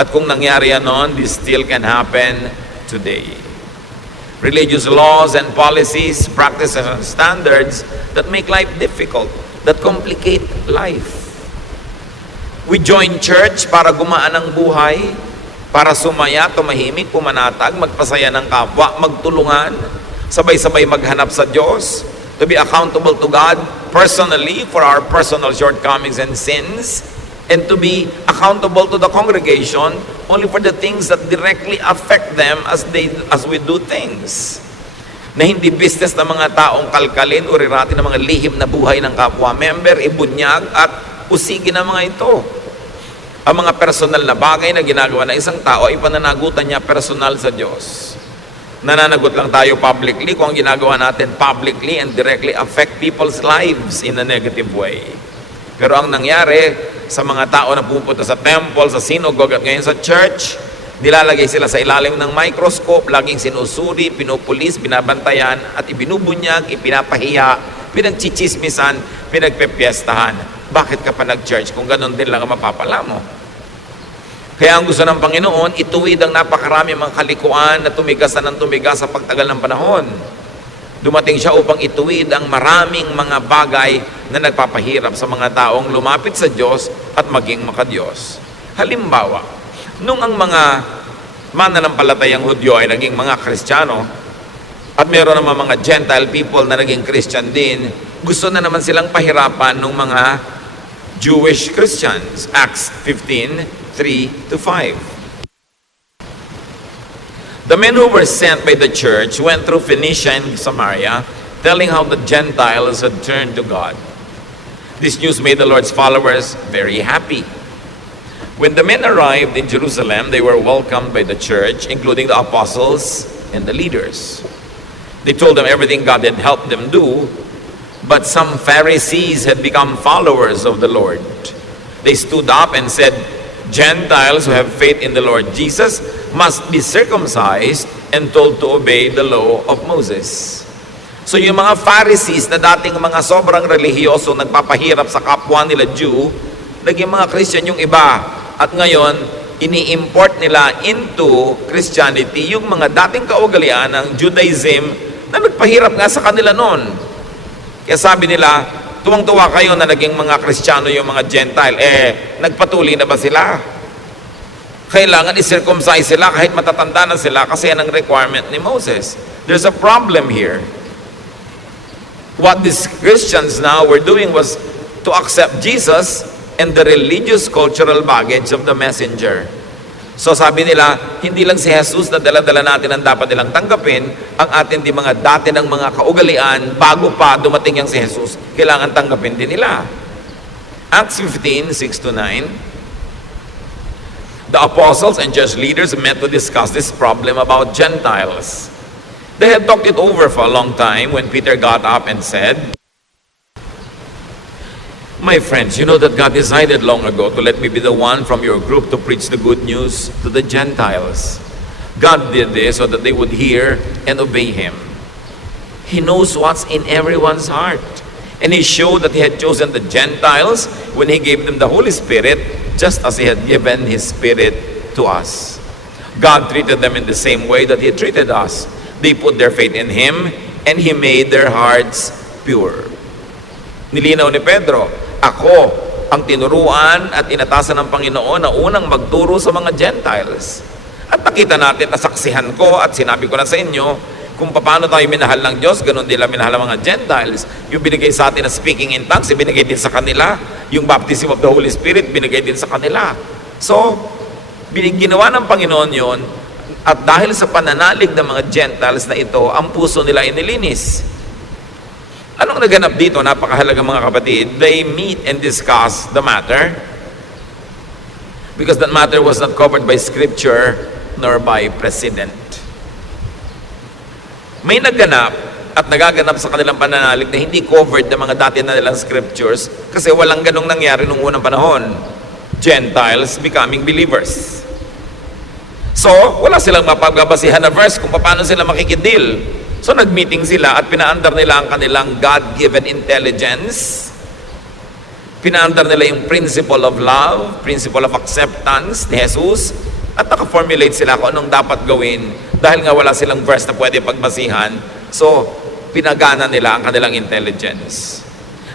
At kung nangyari yan noon, this still can happen today. Religious laws and policies, practices and standards that make life difficult, that complicate life. We join church para gumaan ang buhay, para sumaya, tumahimik, pumanatag, magpasaya ng kapwa, magtulungan, sabay-sabay maghanap sa Diyos, to be accountable to God personally for our personal shortcomings and sins, and to be accountable to the congregation only for the things that directly affect them as we do things. Na hindi business ng mga taong kalkalin o riratin ng mga lihim na buhay ng kapwa-member, ibunyag at usigin ng mga ito. Ang mga personal na bagay na ginagawa ng isang tao ay pananagutan niya personal sa Diyos. Nananagot lang tayo publicly kung ang ginagawa natin publicly and directly affect people's lives in a negative way. Pero ang nangyari sa mga tao na pupunta sa temple, sa synagogue at ngayon sa church, nilalagay sila sa ilalim ng microscope, laging sinusuri, pinupulis, binabantayan, at ibinubunyag, ipinapahiya, pinagchichismisan, pinagpepiestahan. Bakit ka pa nag-church kung ganun din lang ang mapapala mo? Kaya ang gusto ng Panginoon, ituwid ang napakarami mga kalikuan na tumigas na ng tumigas sa pagtagal ng panahon. Dumating siya upang ituwid ang maraming mga bagay na nagpapahirap sa mga taong lumapit sa Diyos at maging makadiyos. Halimbawa, nung ang mga mananampalatayang Hudyo ay naging mga Kristiyano at meron naman mga Gentile people na naging Christian din, gusto na naman silang pahirapan ng mga Jewish Christians. Acts 15:3-5. The men who were sent by the church went through Phoenicia and Samaria, telling how the Gentiles had turned to God. This news made the Lord's followers very happy. When the men arrived in Jerusalem, they were welcomed by the church, including the apostles and the leaders. They told them everything God had helped them do, but some Pharisees had become followers of the Lord. They stood up and said, Gentiles who have faith in the Lord Jesus must be circumcised and told to obey the law of Moses. So yung mga Pharisees na dating mga sobrang relihiyoso, nagpapahirap sa kapwa nila Jew, naging mga Christian yung iba. At ngayon, ini-import nila into Christianity yung mga dating kaugalian ng Judaism na nagpahirap nga sa kanila noon. Kaya sabi nila, tuwang-tuwa kayo na naging mga Kristiyano yung mga Gentile. Nagpatuloy na ba sila? Kailangan i-circumcise sila kahit matatanda na sila kasi yan ang requirement ni Moses. There's a problem here. What these Christians now were doing was to accept Jesus and the religious cultural baggage of the messenger. So sabi nila, hindi lang si Jesus na dala-dala natin ang dapat nilang tanggapin, ang atin di mga dati ng mga kaugalian, bago pa dumating yang si Jesus, kailangan tanggapin din nila. Acts 15:6-9. The apostles and church leaders met to discuss this problem about Gentiles. They had talked it over for a long time when Peter got up and said, My friends, you know that God decided long ago to let me be the one from your group to preach the good news to the Gentiles. God did this so that they would hear and obey Him. He knows what's in everyone's heart. And He showed that He had chosen the Gentiles when He gave them the Holy Spirit, just as He had given His Spirit to us. God treated them in the same way that He treated us. They put their faith in Him, and He made their hearts pure. Nilinaw ni Pedro, ako ang tinuruan at inatasan ng Panginoon na unang magturo sa mga Gentiles. At nakita natin, nasaksihan ko at sinabi ko na sa inyo kung paano tayo minahal ng Diyos, ganun nila minahal ang mga Gentiles. Yung binigay sa atin na speaking in tongues, binigay din sa kanila. Yung baptism of the Holy Spirit, binigay din sa kanila. So, ginawa ng Panginoon yon, at dahil sa pananalig ng mga Gentiles na ito, ang puso nila ay nilinis. Anong naganap dito? Napakahalaga mga kapatid. They meet and discuss the matter because that matter was not covered by Scripture nor by precedent. May naganap at nagaganap sa kanilang pananalig na hindi covered ng mga dati na nilang Scriptures kasi walang ganong nangyari nung unang panahon. Gentiles becoming believers. So, wala silang mapagbabasihan na verse kung paano sila makikidil. So nag-meeting sila at pinaandar nila ang kanilang God-given intelligence. Pinaandar nila yung principle of love, principle of acceptance ni Jesus, At naka-formulate sila kung anong dapat gawin dahil nga wala silang verse na pwede pagbasihan. So, pinagana nila ang kanilang intelligence.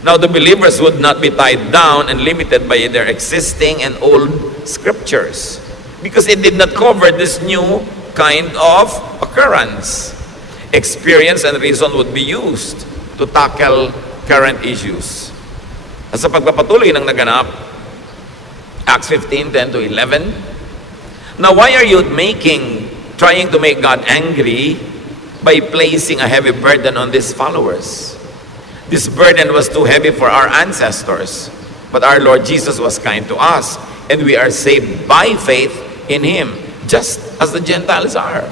Now, the believers would not be tied down and limited by their existing and old scriptures because it did not cover this new kind of occurrence. Experience and reason would be used to tackle current issues. At sa pagpapatuloy ng naganap, Acts 15:10 to 11, now why are you trying to make God angry by placing a heavy burden on these followers? This burden was too heavy for our ancestors, but our Lord Jesus was kind to us, and we are saved by faith in Him, just as the Gentiles are.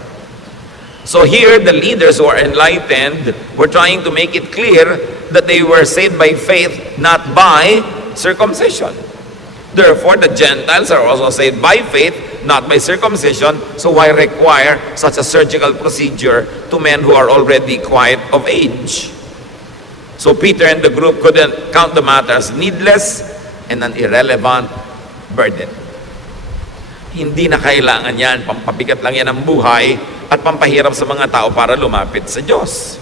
So here, the leaders who are enlightened were trying to make it clear that they were saved by faith, not by circumcision. Therefore, the Gentiles are also saved by faith, not by circumcision. So why require such a surgical procedure to men who are already quite of age? So Peter and the group couldn't count the matter as needless and an irrelevant burden. Hindi na kailangan yan, pampabigat lang yan ang buhay at pampahirap sa mga tao para lumapit sa Diyos.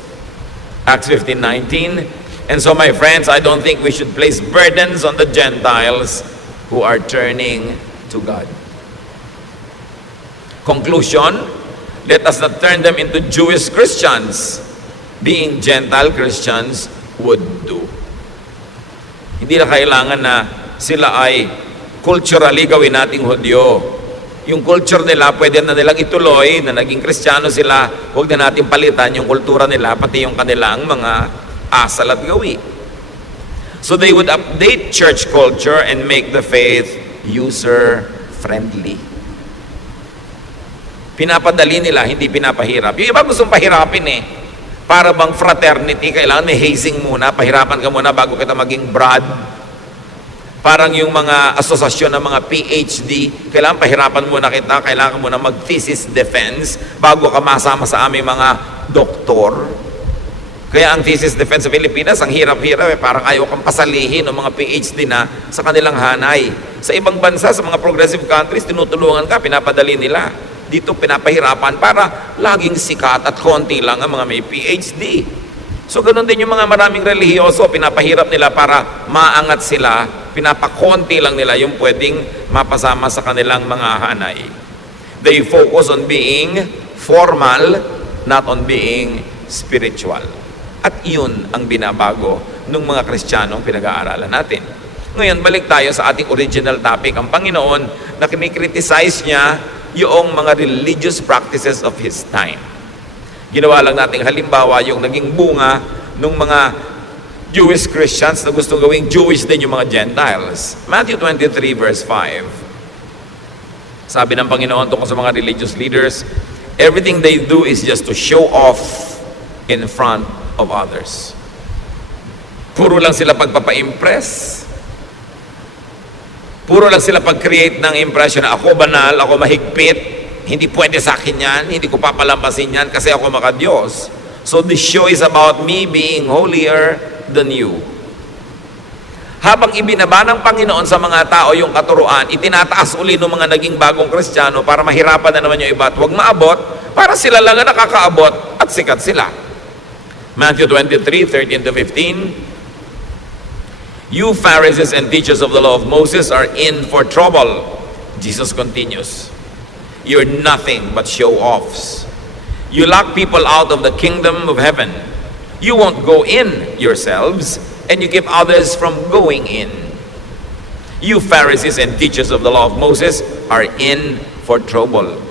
Acts 15:19, and so my friends, I don't think we should place burdens on the Gentiles who are turning to God. Conclusion, let us not turn them into Jewish Christians, being Gentile Christians would do. Hindi na kailangan na sila ay culturally gawin nating Hudyo. Yung culture nila, pwede na nilang ituloy, na naging Kristiyano sila, huwag na natin palitan yung kultura nila, pati yung kanilang mga asal at gawi. So they would update church culture and make the faith user-friendly. Pinapadali nila, hindi pinapahirap. Yung iba gustong pahirapin eh. Para bang fraternity, kailangan may hazing muna, pahirapan ka muna bago kita maging brad. Parang yung mga asosasyon ng mga PhD, kailangan pahirapan muna kita, kailangan muna mag-thesis defense bago ka masama sa aming mga doktor. Kaya ang thesis defense sa Pilipinas, ang hirap-hirap parang ayaw kang pasalihin ng mga PhD na sa kanilang hanay. Sa ibang bansa, sa mga progressive countries, tinutulungan ka, pinapadali nila. Dito pinapahirapan para laging sikat at konti lang ang mga may PhD. So ganun din yung mga maraming relihiyoso, pinapahirap nila para maangat sila, pinapakonti lang nila yung pwedeng mapasama sa kanilang mga hanay. They focus on being formal, not on being spiritual. At yun ang binabago ng mga Kristiyanong pinag-aaralan natin. Ngayon, balik tayo sa ating original topic. Ang Panginoon na kinikriticize niya yung mga religious practices of His time. Ginawa lang nating halimbawa yung naging bunga ng mga Jewish Christians na gusto gawing Jewish din yung mga Gentiles. Matthew 23 verse 5. Sabi ng Panginoon tungkol sa mga religious leaders, everything they do is just to show off in front of others. Puro lang sila pagpapa-impress. Puro lang sila pag-create ng impression na ako banal, ako mahigpit, hindi pwede sa akin yan, hindi ko papalampasin yan kasi ako maka-Diyos. So this show is about me being holier than you. Habang ibinaba ng Panginoon sa mga tao yung katuruan, itinataas uli ng mga naging bagong Kristiyano para mahirapan na naman yung iba at huwag maabot, para sila lang ang nakakaabot at sikat sila. Matthew 23:13 to 15. You Pharisees and teachers of the law of Moses are in for trouble. Jesus continues. You're nothing but show-offs. You lock people out of the kingdom of heaven. You won't go in yourselves, and you keep others from going in. You Pharisees and teachers of the law of Moses are in for trouble.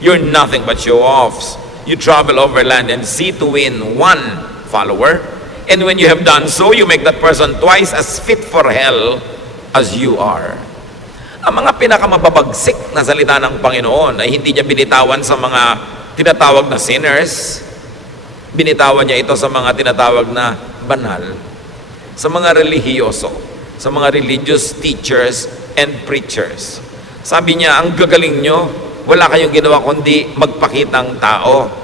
You're nothing but show-offs. You travel over land and sea to win one follower. And when you have done so, you make that person twice as fit for hell as you are. Ang mga pinakamababagsik na salita ng Panginoon ay hindi niya binitawan sa mga tinatawag na sinners. Binitawan niya ito sa mga tinatawag na banal. Sa mga relihiyoso, sa mga religious teachers and preachers. Sabi niya, ang gagaling nyo, wala kayong ginawa kundi magpakitang tao.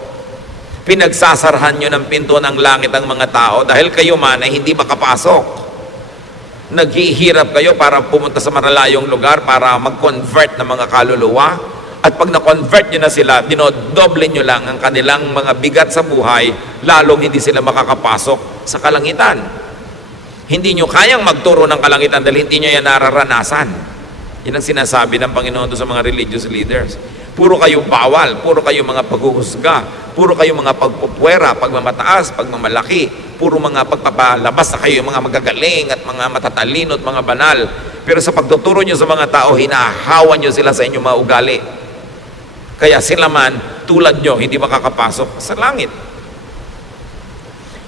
Pinagsasarahan nyo ng pinto ng langit ang mga tao dahil kayo man ay hindi makapasok. Naghihirap kayo para pumunta sa malalayong lugar para mag-convert ng mga kaluluwa. At pag na-convert nyo na sila, dinodoble nyo lang ang kanilang mga bigat sa buhay, lalong hindi sila makakapasok sa kalangitan. Hindi nyo kayang magturo ng kalangitan dahil hindi nyo yan nararanasan. Yan ang sinasabi ng Panginoon doon sa mga religious leaders. Puro kayo bawal, puro kayo mga paghuhusga, puro kayo mga pagpupwera, pagmamataas, pagmamalaki, puro mga pagpapalabas na kayo mga magagaling at mga matatalino at mga banal. Pero sa pagtuturo nyo sa mga tao, hinahawan nyo sila sa inyong mga ugali. Kaya sila man, tulad nyo, hindi makakapasok sa langit.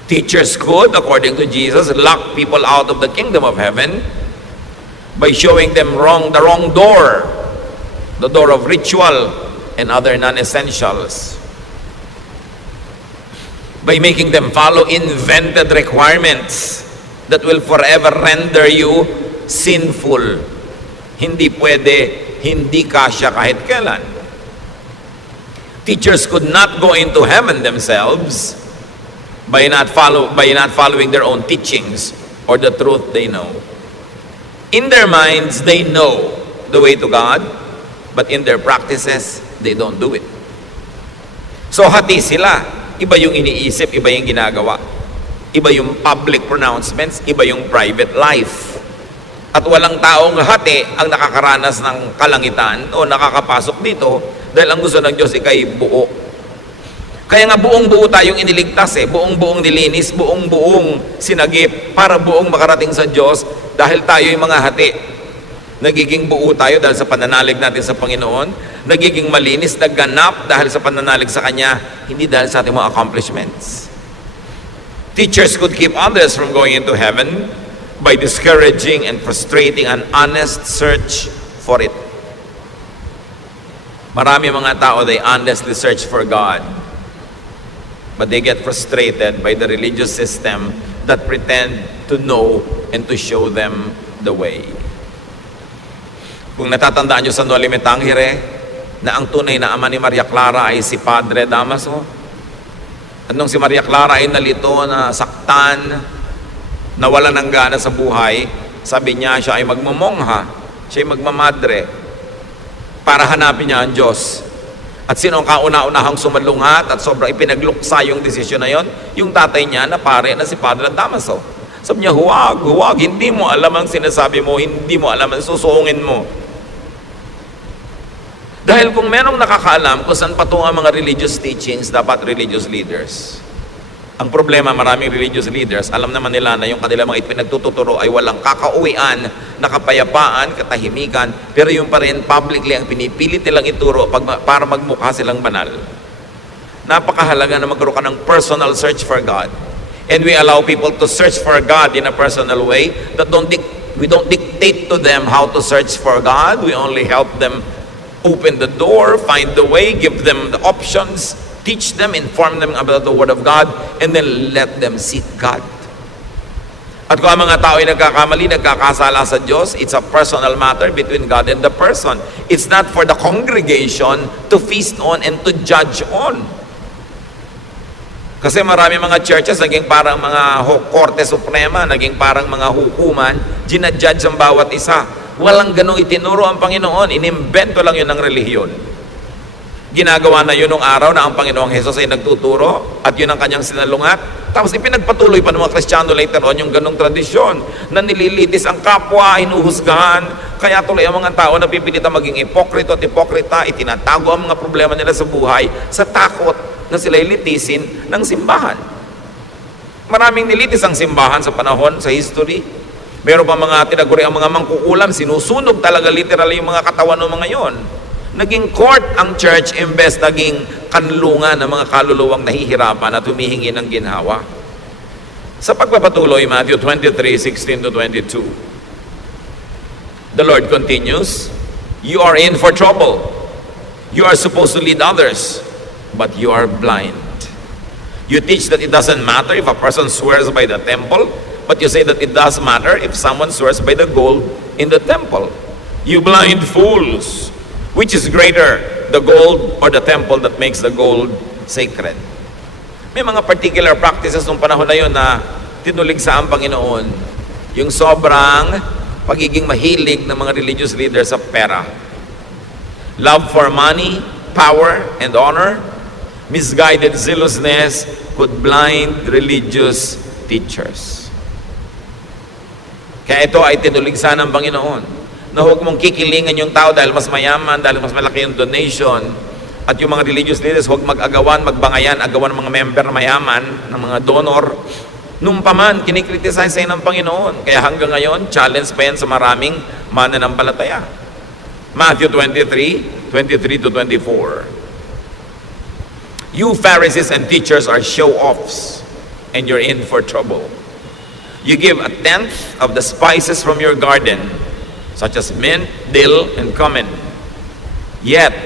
Teachers could, according to Jesus, lock people out of the kingdom of heaven by showing them the wrong door, the door of ritual and other non-essentials. By making them follow invented requirements that will forever render you sinful. Hindi pwede, hindi kasya kahit kailan. Teachers could not go into heaven themselves by not following their own teachings or the truth they know. In their minds, they know the way to God, but in their practices, they don't do it. So hati sila. Iba yung iniisip, iba yung ginagawa. Iba yung public pronouncements, iba yung private life. At walang taong hati ang nakakaranas ng kalangitan o nakakapasok dito dahil ang gusto ng Diyos ikay buo. Kaya nga buong-buo tayong iniligtas buong-buong nilinis, buong-buong sinagip para buong makarating sa Diyos dahil tayo yung mga hati. Nagiging buo tayo dahil sa pananalig natin sa Panginoon, nagiging malinis, nagganap dahil sa pananalig sa Kanya, hindi dahil sa ating mga accomplishments. Teachers could keep others from going into heaven by discouraging and frustrating an honest search for it. Marami mga tao, they honestly search for God, but they get frustrated by the religious system that pretend to know and to show them the way. Kung natatandaan nyo sa Noli Me Tangere, na ang tunay na ama ni Maria Clara ay si Padre Damaso. At nung si Maria Clara ay nalito, na saktan, nawala ng gana sa buhay, sabi niya siya ay magmamongha, siya ay magmamadre, para hanapin niya ang Diyos. At sino ang kauna-unahang sumalungat at sobrang ipinagluksa yung desisyon na yon? Yung tatay niya na pare na si Padre Damaso. Sabi niya, huwag, hindi mo alam ang sinasabi mo, hindi mo alam ang susuungin mo. Dahil kung merong nakakaalam kung saan patungo ang mga religious teachings, dapat religious leaders. Ang problema, maraming religious leaders, alam naman nila na yung kanilang mga ipinagtuturo ay walang kakauwian, nakapayapaan, katahimikan, pero yung pa rin publicly ang pinipilit nilang ituro para magmukha silang banal. Napakahalaga na magkaroon ka ng personal search for God. And we allow people to search for God in a personal way that we don't dictate to them how to search for God. We only help them open the door, find the way, give them the options, teach them, inform them about the Word of God, and then let them seek God. At kung ang mga tao ay nagkakamali, nagkakasala sa Diyos, it's a personal matter between God and the person. It's not for the congregation to feast on and to judge on. Kasi marami mga churches, naging parang mga Korte Suprema, naging parang mga hukuman, ginajudge ang bawat isa. Walang ganong itinuro ang Panginoon. Inimbento lang yun ng relihiyon. Ginagawa na yun nung araw na ang Panginoong Hesus ay nagtuturo at yun ang kanyang sinalungat. Tapos ipinagpatuloy pa ng mga Kristiyano later on yung ganong tradisyon na nililitis ang kapwa, hinuhusgahan. Kaya tuloy ang mga tao na pipilitan maging ipokrito at ipokrita, itinatago ang mga problema nila sa buhay sa takot na sila ilitisin ng simbahan. Maraming nilitis ang simbahan sa panahon, sa history. Meron pa mga tinaguri ang mga mangkukulam, sinusunog talaga literal yung mga katawan ng mga yon. Naging court ang church imbes naging kanlungan ng mga kaluluwang nahihirapan at humihingi ng ginhawa. Sa pagpapatuloy, Matthew 23:16-22, the Lord continues, you are in for trouble. You are supposed to lead others, but you are blind. You teach that it doesn't matter if a person swears by the temple, but you say that it does matter if someone swears by the gold in the temple. You blind fools! Which is greater, the gold or the temple that makes the gold sacred? May mga particular practices nung panahon na yun na tinuligsa ang Panginoon. Yung sobrang pagiging mahilig ng mga religious leaders sa pera. Love for money, power, and honor, misguided zealousness could blind religious teachers. Kaya ito ay tinuligsa ng Panginoon na huwag mong kikilingan yung tao dahil mas mayaman, dahil mas malaki yung donation, at yung mga religious leaders huwag mag-agawan, magbangayan, agawan ng mga member na mayaman, ng mga donor. Nung paman, kinikriticize sa'yo ng Panginoon. Kaya hanggang ngayon, challenge pa yan sa maraming mananampalataya. Matthew 23:23 to 24. You Pharisees and teachers are show-offs, and you're in for trouble. You give 1/10 of the spices from your garden, such as mint, dill, and cumin. Yet,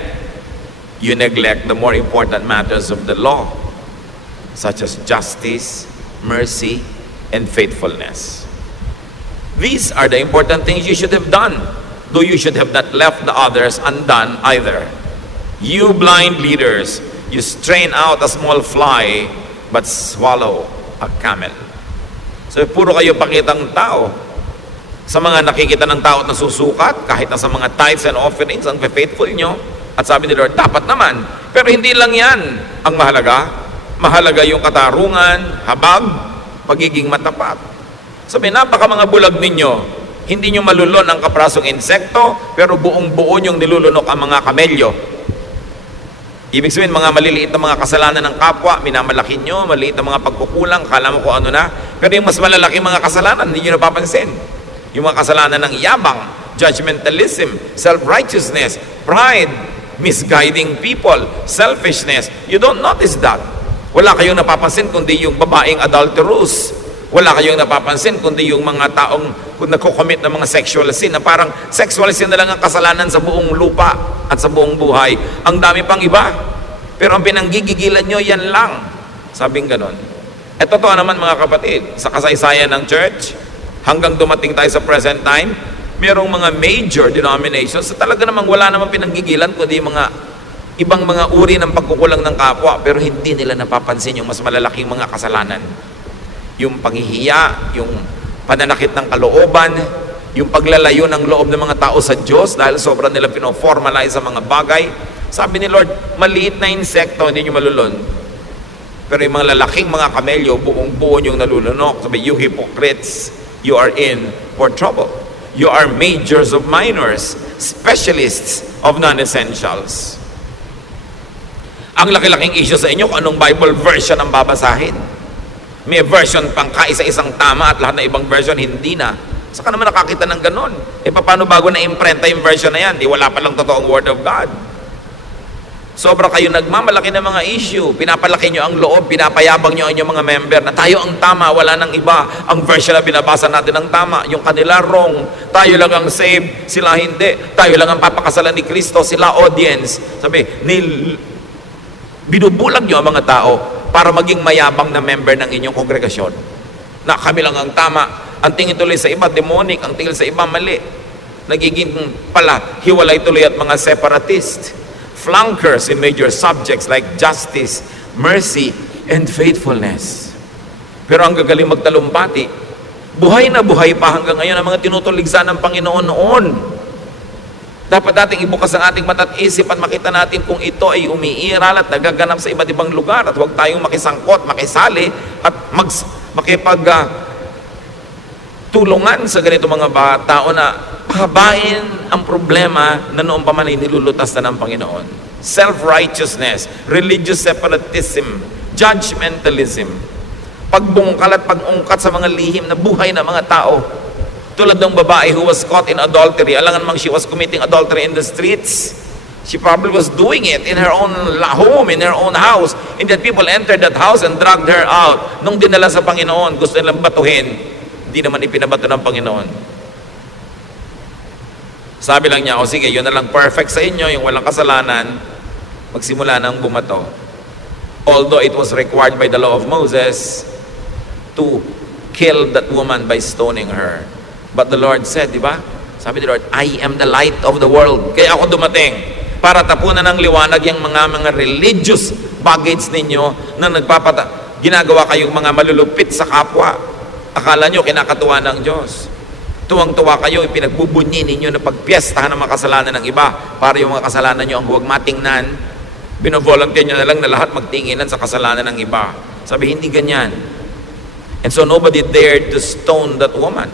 you neglect the more important matters of the law, such as justice, mercy, and faithfulness. These are the important things you should have done, though you should have not left the others undone either. You blind leaders, you strain out a small fly, but swallow a camel. So, puro kayo pakitang tao. Sa mga nakikita ng tao at nasusukat, kahit na sa mga tithes and offerings, ang faithful nyo, at sabi ni Lord, dapat naman. Pero hindi lang yan ang mahalaga. Mahalaga yung katarungan, habag, pagiging matapat. Sabi, napaka mga bulag ninyo, hindi nyo malulon ang kaprasong insekto, pero buong-buo nyong nilulunok ang mga kamelyo. Ibig sabihin, mga maliliit na mga kasalanan ng kapwa, minamalaki nyo, maliit na mga pagkukulang, kala mo kung ano na. Pero yung mas malalaki mga kasalanan, hindi nyo napapansin. Yung mga kasalanan ng yabang, judgmentalism, self-righteousness, pride, misguiding people, selfishness. You don't notice that. Wala kayong napapansin kundi yung babaeng adulterous. Wala kayong napapansin kundi yung mga taong nagko-commit ng mga sexual sin na parang sexual sin na lang ang kasalanan sa buong lupa at sa buong buhay. Ang dami pang iba. Pero ang pinanggigigilan nyo, yan lang. Sabing ganon. At totoo naman mga kapatid, sa kasaysayan ng church, hanggang dumating tayo sa present time, merong mga major denominations na talaga namang wala namang pinanggigilan kundi mga ibang mga uri ng pagkukulang ng kapwa, pero hindi nila napapansin yung mas malalaking mga kasalanan. Yung panghihiya, yung pananakit ng kalooban, yung paglalayo ng loob ng mga tao sa Diyos dahil sobrang nila pinoformalize sa mga bagay. Sabi ni Lord, maliit na insekto, hindi nyo malulun. Pero yung mga lalaking mga kamelyo, buong-buo yung nalulunok. Sabi, you hypocrites, you are in for trouble. You are majors of minors, specialists of non-essentials. Ang laki-laking issue sa inyo kung anong Bible version ang babasahin. May version pang kaisa-isang tama at lahat na ibang version hindi na. Saka naman nakakita ng ganon. E paano bago na imprenta yung version na yan? Di wala palang totoong Word of God. Sobra kayo nagmamalaki ng mga issue. Pinapalaki nyo ang loob, pinapayabang nyo ang inyong mga member na tayo ang tama, wala nang iba. Ang version na binabasa natin ang tama, yung kanila wrong. Tayo lang ang saved, sila hindi. Tayo lang ang papakasalan ni Kristo, sila audience. Sabi, binubulag nyo ang mga tao para maging mayabang na member ng inyong kongregasyon. Na kami lang ang tama. Ang tingin tuloy sa iba, demonic. Ang tingin sa iba, mali. Nagiging pala, hiwalay tuloy at mga separatist. Flankers in major subjects like justice, mercy, and faithfulness. Pero ang gagaling magtalumpati, buhay na buhay pa hanggang ngayon ang mga tinutuligsa ng Panginoon noon. Dapat nating ibukas ang ating mata at isip at makita natin kung ito ay umiiral at nagaganap sa iba't ibang lugar at huwag tayong makisangkot, makisali at tulungan sa ganito mga tao na habain ang problema na noong pa man ay nilulutas na ng Panginoon. Self-righteousness, religious separatism, judgmentalism, pagbungkal at pag-ungkat sa mga lihim na buhay ng mga tao. Tulad ng babae who was caught in adultery. Alangan mang she was committing adultery in the streets. She probably was doing it in her own home, in her own house. And that people entered that house and dragged her out. Nung dinala sa Panginoon, gusto nilang batuhin. Hindi naman ipinabato ng Panginoon. Sabi lang niya, o sige, yun na lang perfect sa inyo, yung walang kasalanan, magsimula nang bumato. Although it was required by the law of Moses to kill that woman by stoning her. But the Lord said, di ba? Sabi ni Lord, I am the light of the world. Kaya ako dumating para tapunan ng liwanag yung mga religious baggage ninyo na ginagawa kayong mga malulupit sa kapwa. Akala nyo kinakatuwa ng Diyos. Tuwang-tuwa kayo, ipinagbubunyi ninyo na pagpiestahan ng mga kasalanan ng iba para yung mga kasalanan nyo ang huwag matingnan. Binovolunteer nyo na lang na lahat magtinginan sa kasalanan ng iba. Sabi, hindi ganyan. And so nobody dared to stone that woman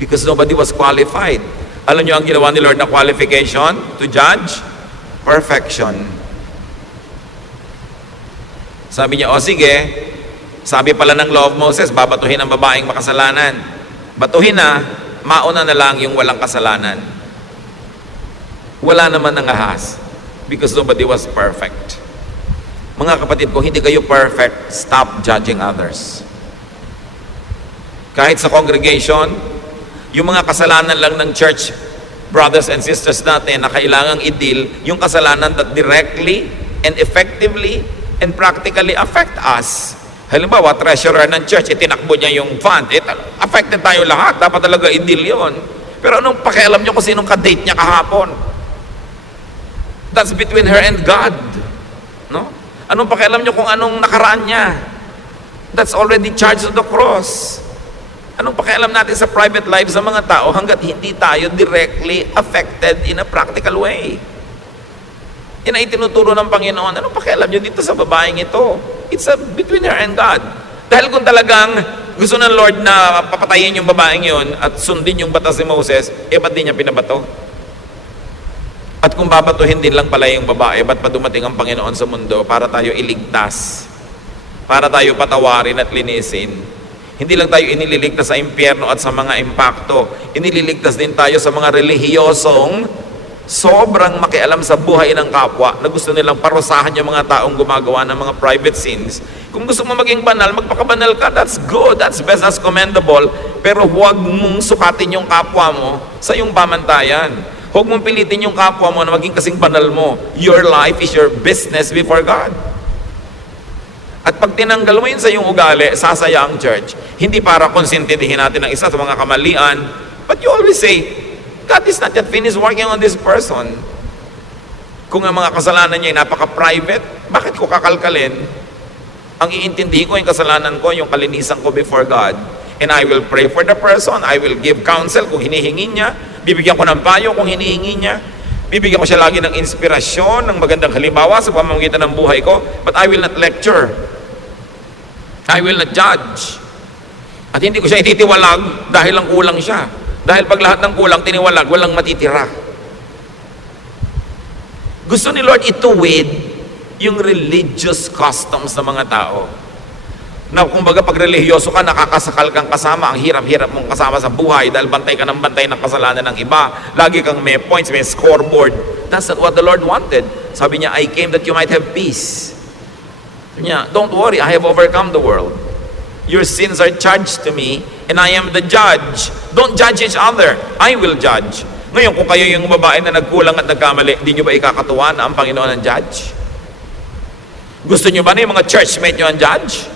because nobody was qualified. Alam nyo ang ginawa ni Lord na qualification to judge? Perfection. Sabi niya, o sige, sabi pala ng law of Moses, babatuhin ang babaeng makasalanan. Batuhin na, mauna na lang yung walang kasalanan. Wala naman ng ahas because nobody was perfect. Mga kapatid ko, hindi kayo perfect, stop judging others. Kahit sa congregation, yung mga kasalanan lang ng church brothers and sisters natin na kailangang i-deal, yung kasalanan that directly and effectively and practically affect us. Halimbawa, treasurer ng church, itinakbo niya yung fund. Affected tayo lahat. Dapat talaga i-deal yun. Pero anong pakialam niyo kung sinong ka-date niya kahapon? That's between her and God. No? Anong pakialam niyo kung anong nakaraan niya? That's already charged on the cross. Anong pakialam natin sa private lives ng mga tao hanggat hindi tayo directly affected in a practical way? Yan ay tinuturo ng Panginoon. Anong pakialam nyo dito sa babaeng ito? It's between her and God. Dahil kung talagang gusto ng Lord na papatayin yung babaeng yun at sundin yung batas ni Moses, ba't di niya pinabato? At kung babatuhin din lang pala yung babae, ba't pa dumating ang Panginoon sa mundo para tayo iligtas? Para tayo patawarin at linisin? Hindi lang tayo inililigtas sa impyerno at sa mga impakto. Inililigtas din tayo sa mga relihiyosong sobrang makialam sa buhay ng kapwa na gusto nilang parusahan yung mga taong gumagawa ng mga private sins. Kung gusto mo maging banal, magpakabanal ka. That's good. That's best. That's commendable. Pero huwag mong sukatin yung kapwa mo sa iyong pamantayan. Huwag mong pilitin yung kapwa mo na maging kasing banal mo. Your life is your business before God. At pag tinanggal mo yun sa iyong ugali, sasaya ang church. Hindi para konsintihin natin ang isa sa mga kamalian, but you always say, God is not yet finished working on this person. Kung ang mga kasalanan niya ay napaka-private, bakit ko kakalkalin? Ang iintindihin ko yung kasalanan ko, yung kalinisan ko before God. And I will pray for the person. I will give counsel kung hinihingi niya. Bibigyan ko ng payo kung hinihingi niya. Bibigyan ko siya lagi ng inspirasyon, ng magandang halimbawa sa pamamagitan ng buhay ko. But I will not lecture. I will not judge. At hindi ko siya ititiwalag dahil lang kulang siya. Dahil pag lahat ng kulang tiniwalag, walang matitira. Gusto ni Lord ituwid yung religious customs ng mga tao. Na kumbaga pag religyoso ka, nakakasakal kang kasama, ang hirap-hirap mong kasama sa buhay dahil bantay ka ng bantay ng kasalanan ng iba. Lagi kang may points, may scoreboard. That's not what the Lord wanted. Sabi niya, I came that you might have peace. Sabi niya, don't worry, I have overcome the world. Your sins are charged to me, and I am the judge. Don't judge each other. I will judge. Ngayon, kung kayo yung babae na nagkulang at nagkamali, di nyo ba ikakatuwa na ang Panginoon ang judge? Gusto nyo ba na yung mga churchmate nyo ang judge?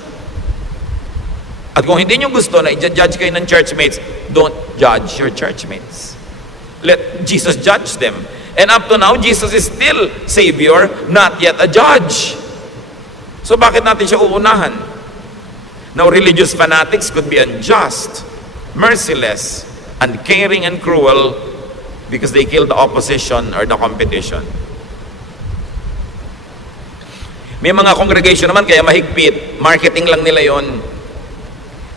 At kung hindi nyo gusto na i-judge kayo ng churchmates, don't judge your churchmates. Let Jesus judge them. And up to now, Jesus is still Savior, not yet a judge. So bakit natin siya uunahan? Now, religious fanatics could be unjust, merciless, uncaring, and cruel because they kill the opposition or the competition. May mga congregation naman kaya mahigpit, marketing lang nila yon.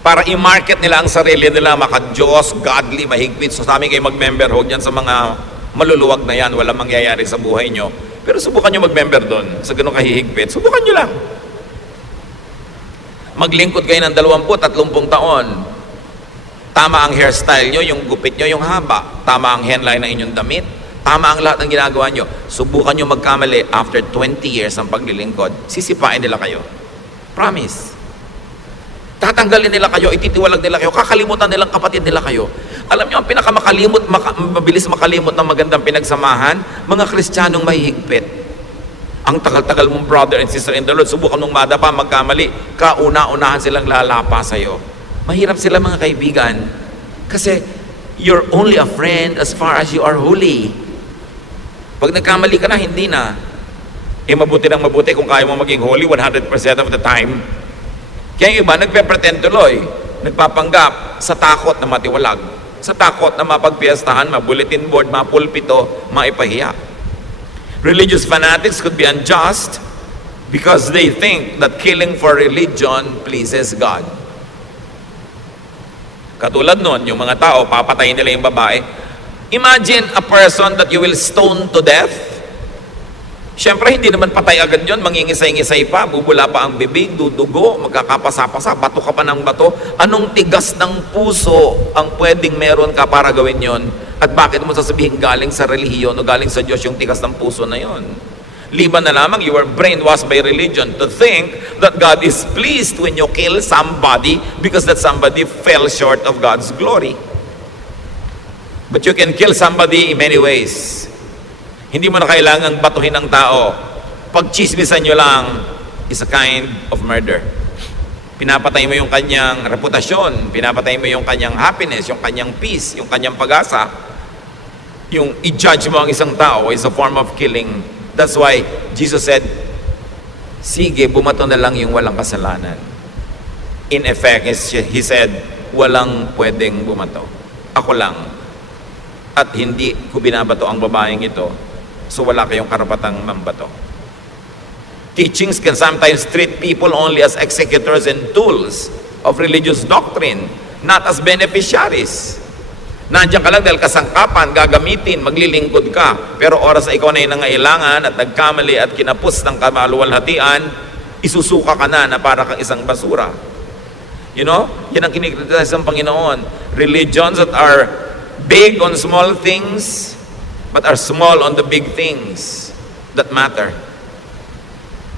Para i-market nila ang sarili nila, maka-Diyos, godly, mahigpit. So sa amin kayo mag-member, huwag yan sa mga maluluwag na yan, walang mangyayari sa buhay nyo. Pero subukan nyo mag-member doon, sa ganun kahihigpit. Subukan nyo lang. Maglingkod kayo ng 20-30 taon. Tama ang hairstyle nyo, yung gupit nyo, yung haba. Tama ang headline ng inyong damit. Tama ang lahat ng ginagawa nyo. Subukan nyo magkamali after 20 years ng paglilingkod. Sisipain nila kayo. Promise. Tatanggalin nila kayo, ititiwalag nila kayo, kakalimutan nilang kapatid nila kayo. Alam nyo, ang pinakamakalimot, mabilis makalimot ng magandang pinagsamahan, mga Kristiyanong mahihigpit. Ang tagal-tagal mong brother and sister in the Lord, subukan mong madapa, magkamali, kauna-unahan silang lalapa sa'yo. Mahirap sila mga kaibigan. Kasi, you're only a friend as far as you are holy. Pag nagkamali ka na, hindi na. Mabuti ng mabuti kung kaya mo maging holy 100% of the time. Kaya yung iba, nagpe-pretend tuloy. Nagpapanggap sa takot na matiwalag. Sa takot na mapagpiestahan, ma-bulletin board, mapulpito, maipahiya. Religious fanatics could be unjust because they think that killing for religion pleases God. Katulad nun, yung mga tao, papatayin nila yung babae. Imagine a person that you will stone to death. Siyempre, hindi naman patay agad yun, mangingisay-ngisay pa, bubula pa ang bibig, dudugo, magkakapasa-pasa, bato ka pa ng bato. Anong tigas ng puso ang pwedeng meron ka para gawin yon? At bakit mo sasabihin galing sa relihiyon o galing sa Diyos yung tigas ng puso na yon? Liban na lamang, you were brainwashed by religion to think that God is pleased when you kill somebody because that somebody fell short of God's glory. But you can kill somebody in many ways. Hindi mo na kailangang batuhin ng tao. Pagchismisan nyo lang is a kind of murder. Pinapatay mo yung kanyang reputasyon, pinapatay mo yung kanyang happiness, yung kanyang peace, yung kanyang pag-asa. Yung i-judge mo ang isang tao is a form of killing. That's why Jesus said, sige, bumato na lang yung walang kasalanan. In effect, He said, walang pwedeng bumato. Ako lang. At hindi ko binabato ang babaeng ito. So wala kayong karapatang mambato. Teachings can sometimes treat people only as executors and tools of religious doctrine, not as beneficiaries. Nandiyan ka lang dahil kasangkapan, gagamitin, maglilingkod ka. Pero oras na ikaw na nangailangan at nagkamali at kinapos ng kamaluwalhatian, isusuka ka na para kang isang basura. You know? Yan ang kinikriticize ng Panginoon. Religions that are big on small things, but are small on the big things that matter.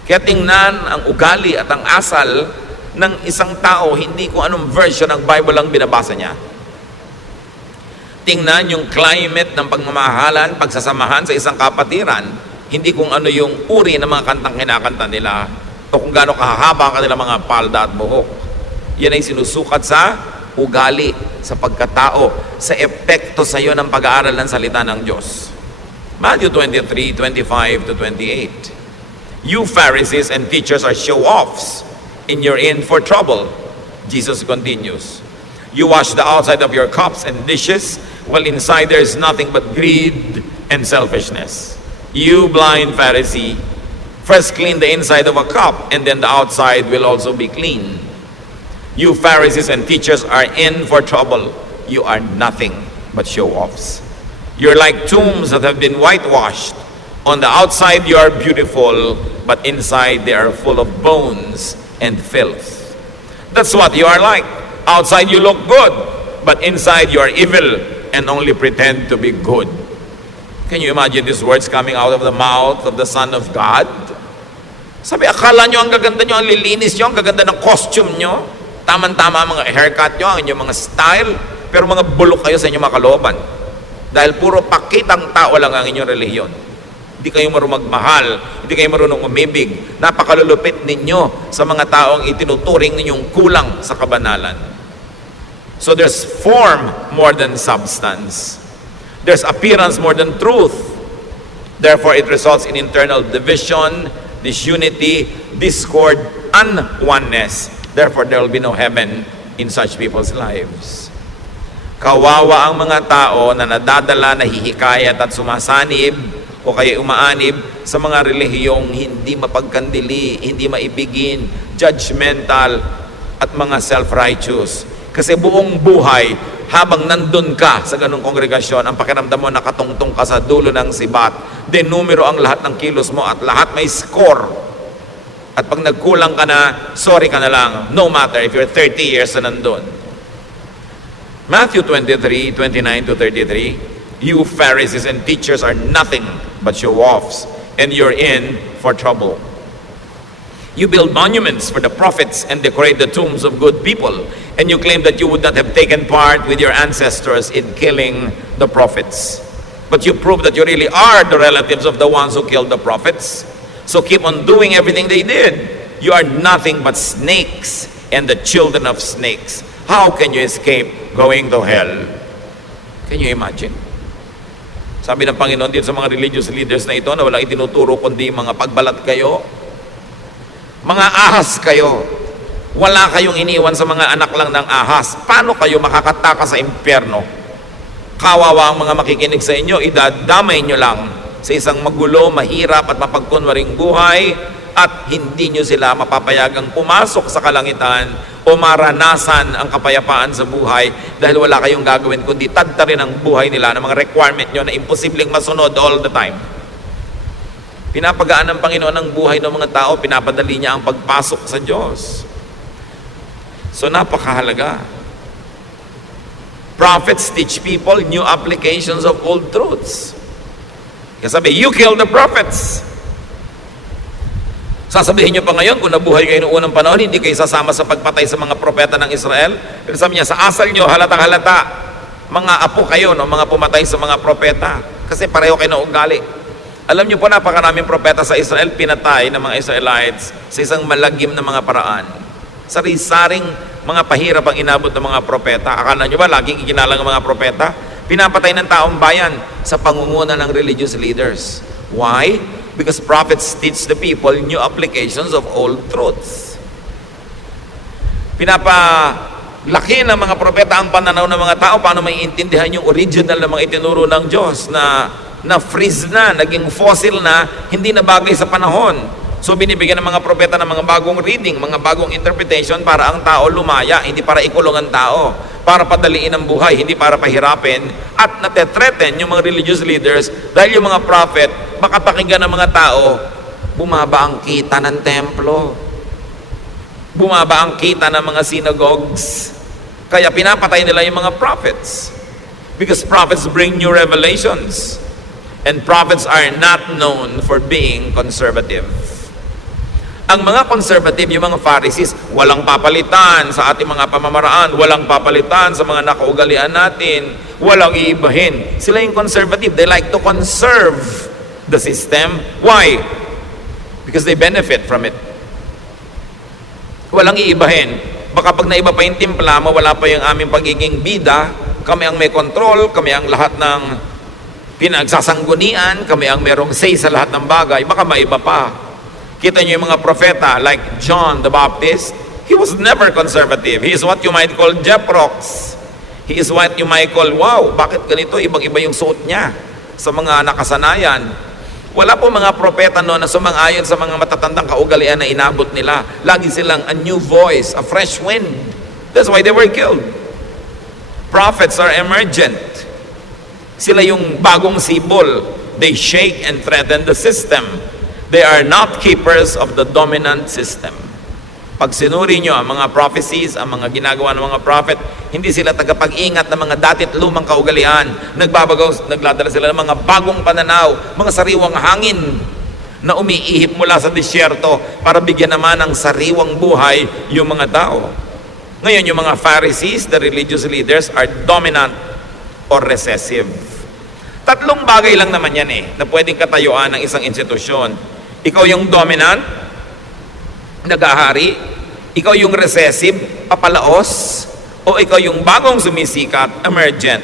Kaya tingnan ang ugali at ang asal ng isang tao, hindi kung anong version ng Bible ang binabasa niya. Tingnan yung climate ng pagmamahalan, pagsasamahan sa isang kapatiran, hindi kung ano yung uri ng mga kantang kinakanta nila o kung gaano kahaba ang kanilang mga palda at buhok. Yan ay sinusukat sa ugali, sa pagkatao, sa epekto sa iyo ng pag-aaral ng salita ng Diyos. Matthew 23:25 to 28. You Pharisees and teachers are show-offs, and you're in for trouble. Jesus continues. You wash the outside of your cups and dishes, while inside there is nothing but greed and selfishness. You blind Pharisee, first clean the inside of a cup, and then the outside will also be clean. You Pharisees and teachers are in for trouble. You are nothing but show-offs. You're like tombs that have been whitewashed. On the outside you are beautiful, but inside they are full of bones and filth. That's what you are like. Outside you look good, but inside you are evil and only pretend to be good. Can you imagine these words coming out of the mouth of the Son of God? Sabi, akala nyo ang gaganda nyo, ang lilinis nyo, ang gaganda ng costume nyo. Tama-tama ang mga haircut nyo, ang inyong mga style, pero mga bulok kayo sa inyong mga kalooban. Dahil puro pakitang tao lang ang inyong relihiyon. Hindi kayo marunong magmahal, hindi kayo marunong umibig. Napakalulupit ninyo sa mga taong itinuturing ninyong kulang sa kabanalan. So there's form more than substance. There's appearance more than truth. Therefore, it results in internal division, disunity, discord, and oneness. Therefore, there will be no heaven in such people's lives. Kawawa ang mga tao na nadadala, nahihikayat at sumasanib o kaya umaanib sa mga relihiyong hindi mapagkandili, hindi maibigin, judgmental at mga self-righteous. Kasi buong buhay, habang nandun ka sa ganung kongregasyon, ang pakiramdam mo nakatungtong ka sa dulo ng sibat, denumero ang lahat ng kilos mo at lahat may score. At pag nagkulang ka na, sorry ka na lang, no matter if you're 30 years na nandun. Matthew 23:29 to 33, you Pharisees and teachers are nothing but show-offs, and you're in for trouble. You build monuments for the prophets and decorate the tombs of good people, and you claim that you would not have taken part with your ancestors in killing the prophets. But you prove that you really are the relatives of the ones who killed the prophets. So keep on doing everything they did. You are nothing but snakes and the children of snakes. How can you escape going to hell? Can you imagine? Sabi ng Panginoon dito sa mga religious leaders na ito na walang itinuturo kundi mga pagbalat kayo, mga ahas kayo. Wala kayong iniwan sa mga anak lang ng ahas. Paano kayo makakataka sa impyerno? Kawawa ang mga makikinig sa inyo, idadamay nyo lang sa isang magulo, mahirap at mapagkunwaring buhay, at hindi nyo sila mapapayagang pumasok sa kalangitan o maranasan ang kapayapaan sa buhay dahil wala kayong gagawin kundi tadtarin ang buhay nila ng mga requirement nyo na imposibleng masunod all the time. Pinapagaan ng Panginoon ang buhay ng mga tao, pinapadali niya ang pagpasok sa Diyos. So napakahalaga. Prophets teach people new applications of old truths. Kasi you kill the prophets. Sasabihin nyo pa ngayon, kung nabuhay kayo noong unang panahon, hindi kayo sasama sa pagpatay sa mga propeta ng Israel. Pero sabi niya, sa asal nyo, halatang halata, mga apo kayo, no, mga pumatay sa mga propeta. Kasi pareho kayo na ugali. Alam nyo po, napakaraming propeta sa Israel, pinatay ng mga Israelites sa isang malagim na mga paraan. Sari-saring mga pahirap ang inabot ng mga propeta. Akala nyo ba, laging ikinalang ng mga propeta? Pinapatay ng taong bayan sa pangunguna ng religious leaders. Why? Because prophets teach the people new applications of old truths. Pinapalaki ng mga propeta ang pananaw ng mga tao paano maiintindihan yung original na mga itinuro ng Diyos na freeze na, naging fossil na, hindi na bagay sa panahon. So binibigyan ng mga propeta ng mga bagong reading, mga bagong interpretation para ang tao lumaya, hindi para ikulong ang tao, para padaliin ang buhay, hindi para pahirapin, at natetreten yung mga religious leaders dahil yung mga prophet, makapakinggan ng mga tao, bumaba ang kita ng templo, bumaba ang kita ng mga synagogues, kaya pinapatay nila yung mga prophets, because prophets bring new revelations, and prophets are not known for being conservative. Ang mga conservative, yung mga Pharisees, walang papalitan sa ating mga pamamaraan, walang papalitan sa mga nakaugalian natin, walang iibahin. Sila yung conservative. They like to conserve the system. Why? Because they benefit from it. Walang iibahin. Baka pag naiba pa yung timpla, mawala pa yung aming pagiging bida, kami ang may control, kami ang lahat ng pinagsasanggunian, kami ang merong say sa lahat ng bagay, baka maiba pa. Kita niyo yung mga propeta like John the Baptist, he was never conservative. He is what you might call jeprox. He is what you might call, wow, bakit ganito? Ibang-iba yung suot niya sa mga nakasanayan. Wala po mga propeta noon na sumang-ayon sa mga matatandang kaugalian na inabot nila. Lagi silang a new voice, a fresh wind. That's why they were killed. Prophets are emergent. Sila yung bagong sibol. They shake and threaten the system. They are not keepers of the dominant system. Pag sinuri nyo ang mga prophecies, ang mga ginagawa ng mga prophet, hindi sila tagapag-ingat ng mga datit lumang kaugalian. Nagladala sila ng mga bagong pananaw, mga sariwang hangin na umiihip mula sa disyerto para bigyan naman ng sariwang buhay yung mga tao. Ngayon, yung mga Pharisees, the religious leaders, are dominant or recessive. Tatlong bagay lang naman yan na pwedeng katayuan ng isang institusyon. Ikaw yung dominant, nag-ahari, ikaw yung recessive, papalaos, o ikaw yung bagong sumisikat, emergent.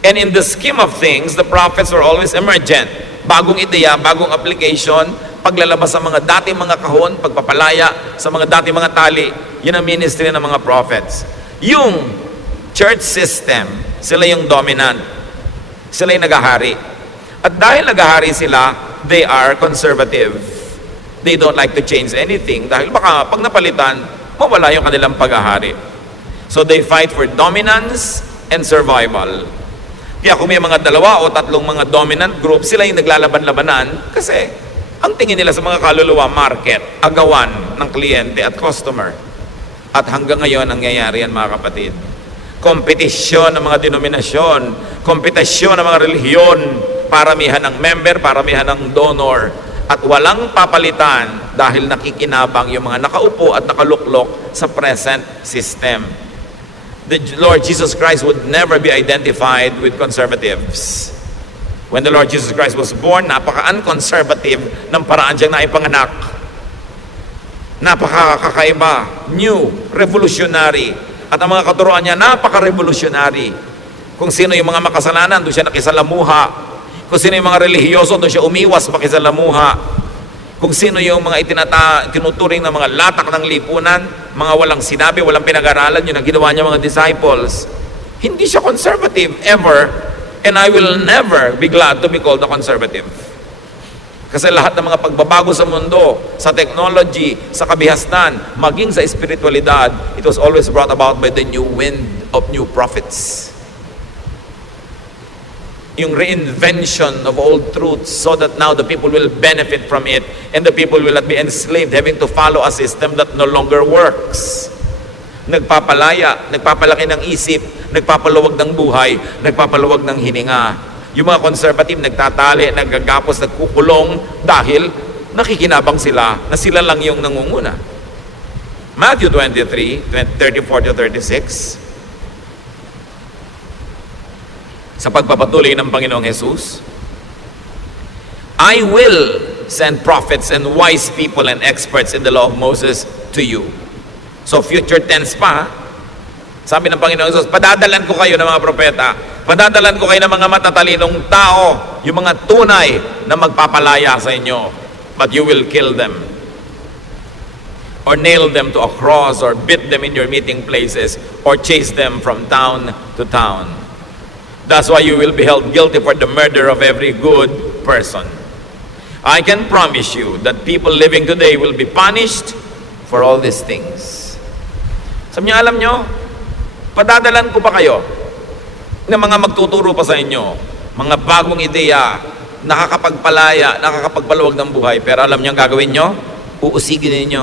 And in the scheme of things, the prophets were always emergent. Bagong ideya, bagong application, paglalabas sa mga dating mga kahon, pagpapalaya sa mga dating mga tali, yun ang ministry ng mga prophets. Yung church system, sila yung dominant. Sila yung nag-ahari. At dahil nag-ahari sila, they are conservative. They don't like to change anything dahil baka pag napalitan, mawala yung kanilang pag-ahari. So they fight for dominance and survival. Kaya kung may mga dalawa o tatlong mga dominant group, sila yung naglalaban-labanan kasi ang tingin nila sa mga kaluluwa, market, agawan ng kliyente at customer. At hanggang ngayon, nangyayari yan mga kapatid. Kompetisyon ng mga denominasyon, kompetisyon ng mga relihiyon, paramihan ng member, paramihan ng donor, at walang papalitan dahil nakikinabang yung mga nakaupo at nakaluklok sa present system. The Lord Jesus Christ would never be identified with conservatives. When the Lord Jesus Christ was born, napaka-unconservative ng paraan siyang naipanganak. Napaka-kakaiba, new, revolutionary. At ang mga katuruan niya, napaka-revolutionary. Kung sino yung mga makasalanan, doon siya nakisalamuha. Kung sino yung mga relihiyoso, doon siya umiwas makisalamuha. Kung sino yung mga tinuturing ng mga latak ng lipunan, mga walang sinabi, walang pinag-aralan, yun ang ginawa niya mga disciples. Hindi siya conservative, ever. And I will never be glad to be called a conservative. Kasi lahat ng mga pagbabago sa mundo, sa technology, sa kabihasnan, maging sa espiritualidad, it was always brought about by the new wind of new prophets. Yung reinvention of old truths so that now the people will benefit from it and the people will not be enslaved having to follow a system that no longer works. Nagpapalaya, nagpapalaki ng isip, nagpapaluwag ng buhay, nagpapaluwag ng hininga. Yung mga conservative nagtatali, naggagapos, nagkukulong dahil nakikinabang sila na sila lang yung nangunguna. Matthew 23, 34 to 36. Sa pagpapatuloy ng Panginoong Jesus, I will send prophets and wise people and experts in the law of Moses to you. So future tense pa, sabi ng Panginoong Jesus, padadalan ko kayo ng mga propeta, padadalan ko kayo ng mga matatalinong tao, yung mga tunay na magpapalaya sa inyo, but you will kill them or nail them to a cross or beat them in your meeting places or chase them from town to town. That's why you will be held guilty for the murder of every good person. I can promise you that people living today will be punished for all these things. Sabi niyo, alam nyo, padadalan ko pa kayo ng mga magtuturo pa sa inyo, mga bagong ideya, nakakapagpalaya, nakakapagpaluwag ng buhay, pero alam niyo ang gagawin nyo? Uusigin ninyo,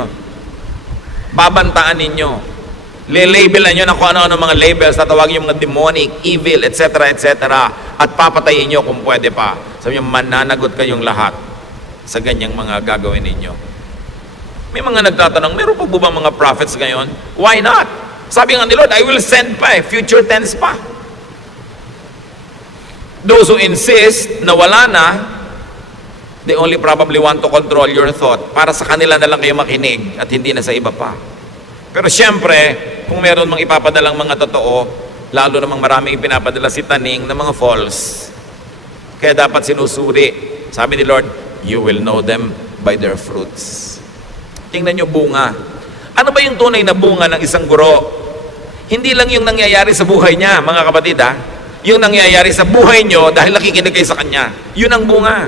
babantaan ninyo, le-labelan nyo ng kung ano-ano mga labels, tatawagin yung mga demonic, evil, etc., etc., at papatayin nyo kung pwede pa. Sabi nyo, mananagot kayong lahat sa ganyang mga gagawin ninyo. May mga nagtatanong, meron pa ba mga prophets ngayon? Why not? Sabi nga ni Lord, I will send pa future tense pa. Those who insist na wala na, they only probably want to control your thought para sa kanila na lang kayo makinig at hindi na sa iba pa. Pero siyempre, kung meron mang ipapadalang mga totoo, lalo namang maraming ipinapadala si Taning na mga false. Kaya dapat sinusuri. Sabi ni Lord, you will know them by their fruits. Tingnan nyo bunga. Ano ba yung tunay na bunga ng isang guro? Hindi lang yung nangyayari sa buhay niya, mga kapatid ha. Yung nangyayari sa buhay nyo dahil nakikinig kayo sa kanya. Yun ang bunga.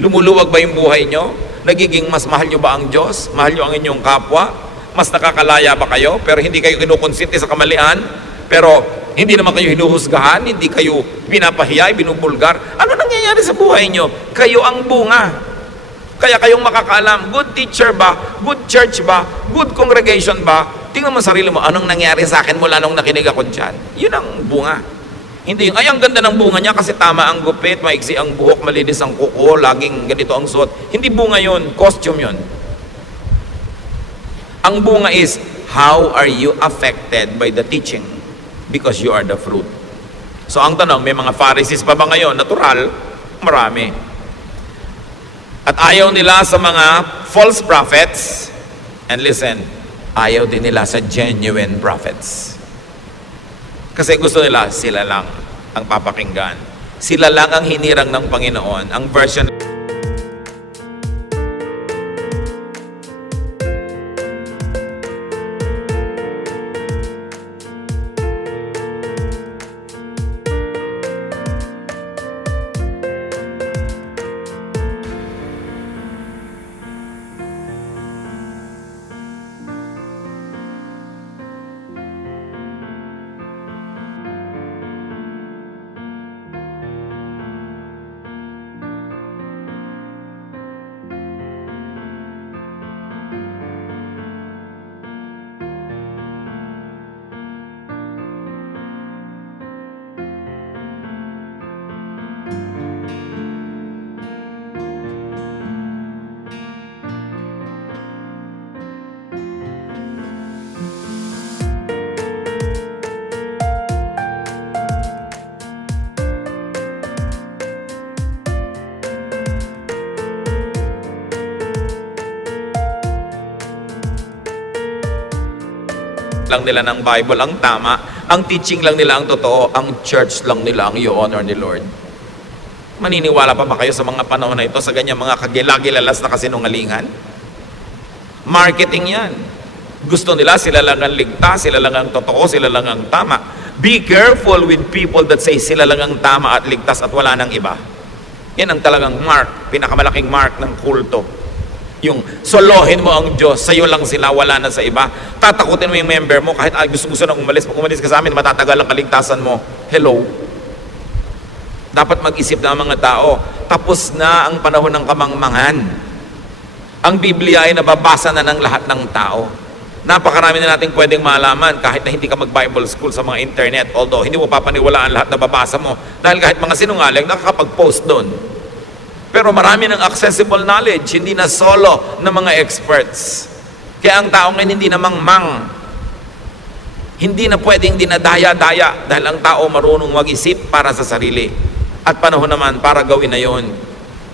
Lumuluwag ba yung buhay nyo? Nagiging mas mahal nyo ba ang Diyos? Mahal nyo ang inyong kapwa? Mas nakakalaya ba kayo? Pero hindi kayo kinukonsinte sa kamalian? Pero hindi naman kayo hinuhusgahan? Hindi kayo pinapahiya, binubulgar? Ano nangyayari sa buhay nyo? Kayo ang bunga. Kaya kayong makakaalam, good teacher ba? Good church ba? Good congregation ba? Tingnan mo sarili mo, anong nangyari sa akin mula nung nakinig ako dyan? Yun ang bunga. Hindi yung, ay ang ganda ng bunga niya kasi tama ang gupit, maiksi ang buhok, malinis ang kuko, laging ganito ang suot. Hindi bunga yun, costume yun. Ang bunga is, how are you affected by the teaching? Because you are the fruit. So ang tanong, may mga Pharisees pa ba ngayon? Natural, marami. At ayaw nila sa mga false prophets. And listen, ayaw din nila sa genuine prophets. Kasi gusto nila, sila lang ang papakinggan. Sila lang ang hinirang ng Panginoon. Ang version lang nila ng Bible ang tama, ang teaching lang nila ang totoo, ang church lang nila ang i-honor ni Lord. Maniniwala pa ba kayo sa mga panahon na ito, sa ganyan mga kagilagilalas na kasinungalingan? Marketing yan. Gusto nila, sila lang ang ligtas, sila lang ang totoo, sila lang ang tama. Be careful with people that say sila lang ang tama at ligtas at wala nang iba. Yan ang talagang mark, pinakamalaking mark ng kulto. Yung solohin mo ang Diyos, sa'yo lang sila, wala na sa iba. Tatakutin mo yung member mo, kahit gusto nang umalis. Pag umalis ka sa amin, matatagal ang kaligtasan mo. Hello? Dapat mag-isip na ang mga tao. Tapos na ang panahon ng kamangmangan. Ang Biblia ay nababasa na ng lahat ng tao. Napakarami na natin pwedeng malaman kahit na hindi ka mag-Bible school sa mga internet. Although, hindi mo papaniwalaan lahat na babasa mo. Dahil kahit mga sinungaling, nakakapag-post doon. Pero marami ng accessible knowledge, hindi na solo ng mga experts. Kaya ang tao ngayon hindi na mangmang. Hindi na pwedeng dinadaya-daya dahil ang tao marunong mag-isip para sa sarili. At panahon naman para gawin na yon.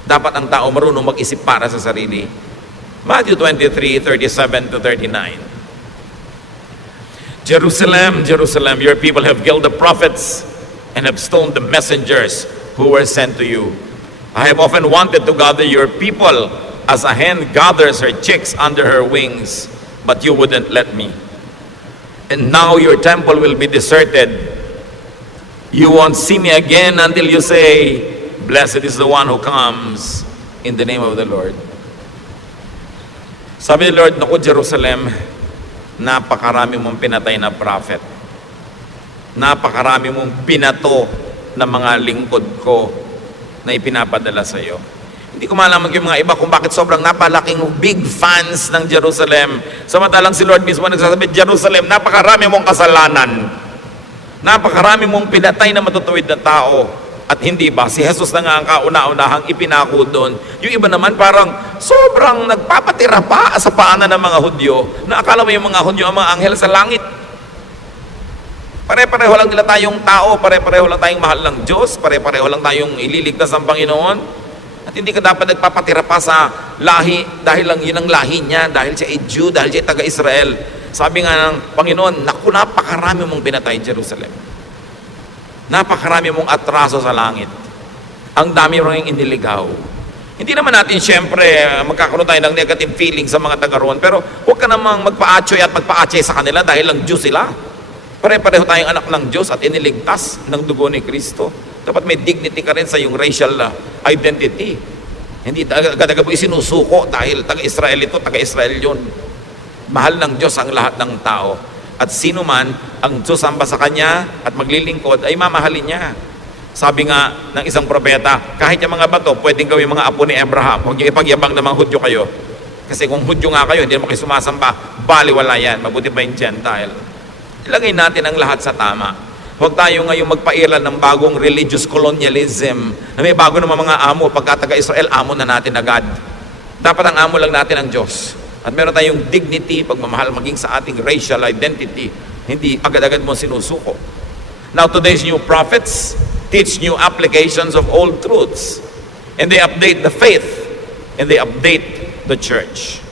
Dapat ang tao marunong mag-isip para sa sarili. Matthew 23:37 to 39. Jerusalem, Jerusalem, your people have killed the prophets and have stoned the messengers who were sent to you. I have often wanted to gather your people as a hen gathers her chicks under her wings, but you wouldn't let me. And now your temple will be deserted. You won't see me again until you say, blessed is the one who comes in the name of the Lord. Sabi ni Lord, naku Jerusalem, napakarami mong pinatay na prophet. Napakarami mong binato na mga lingkod ko na ipinapadala sa iyo. Hindi ko malaman yung mga iba kung bakit sobrang napalaking big fans ng Jerusalem. Samantalang si Lord mismo nagsasabi, Jerusalem, napakarami mong kasalanan. Napakarami mong pinatay na matutuwid na tao. At hindi ba, si Jesus na nga ang kauna-unahang ipinako doon. Yung iba naman parang sobrang nagpapatira pa sa paanan ng mga Hudyo na akala mo yung mga Hudyo ang mga anghel sa langit. Pare-pareho lang nila tayong tao, pare-pareho lang tayong mahal ng Diyos, pare-pareho lang tayong ililigtas ng Panginoon. At hindi ka dapat nagpapatira pa sa lahi dahil lang yun ang lahi niya, dahil siya ay Jew, dahil siya ay taga-Israel. Sabi nga ng Panginoon, naku, napakarami mong pinatay Jerusalem. Napakarami mong atraso sa langit. Ang dami rin iniligaw. Hindi naman natin siyempre magkakaroon tayo ng negative feeling sa mga taga roon, pero huwag ka namang magpa-atsoy at magpa-atse sa kanila dahil lang Jew sila. Pare-pareho tayong anak ng Diyos at iniligtas ng dugo ni Kristo. Dapat may dignity ka rin sa iyong racial identity. Hindi agad-agad mo isinusuko dahil taga-Israel ito, taga-Israel yun. Mahal ng Diyos ang lahat ng tao. At sino man ang susamba sa Kanya at maglilingkod ay mamahalin niya. Sabi nga ng isang propeta, kahit yung mga bato, pwedeng gawin mga apo ni Abraham. Huwag niyo ipagyabang na mga Hudyo kayo. Kasi kung Hudyo nga kayo, hindi naman kayo sumasamba, baliwala yan. Mabuti pa yung Gentile. Ilagay natin ang lahat sa tama. Huwag tayo ngayong magpairal ng bagong religious colonialism na may bago naman mga amo. Pagka taga-Israel, amo na natin agad. Dapat ang amo lang natin ang Diyos. At meron tayong dignity, pagmamahal maging sa ating racial identity. Hindi agad-agad mo sinusuko. Now today's new prophets teach new applications of old truths. And they update the faith. And they update the church.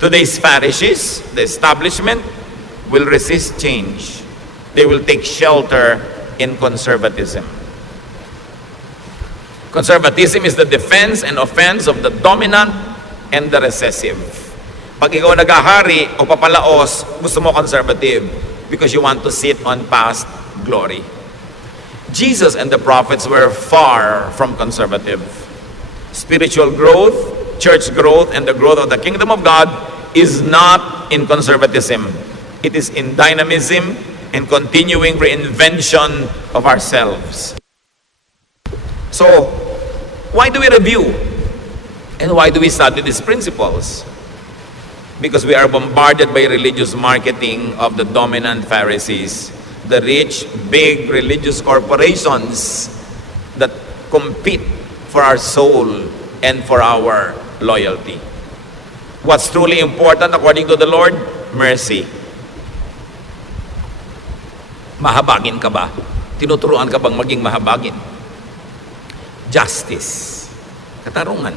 Today's Pharisees, the establishment, will resist change. They will take shelter in conservatism. Conservatism is the defense and offense of the dominant and the recessive. Pag ikaw nag-ahari o papalaos, gusto mo conservative because you want to sit on past glory. Jesus and the prophets were far from conservative. Spiritual growth, church growth, and the growth of the kingdom of God is not in conservatism. It is in dynamism and continuing reinvention of ourselves. So, why do we review? And why do we study these principles? Because we are bombarded by religious marketing of the dominant Pharisees, the rich, big religious corporations that compete for our soul and for our loyalty. What's truly important according to the Lord? Mercy. Mahabagin ka ba? Tinuturuan ka bang maging mahabagin? Justice. Katarungan.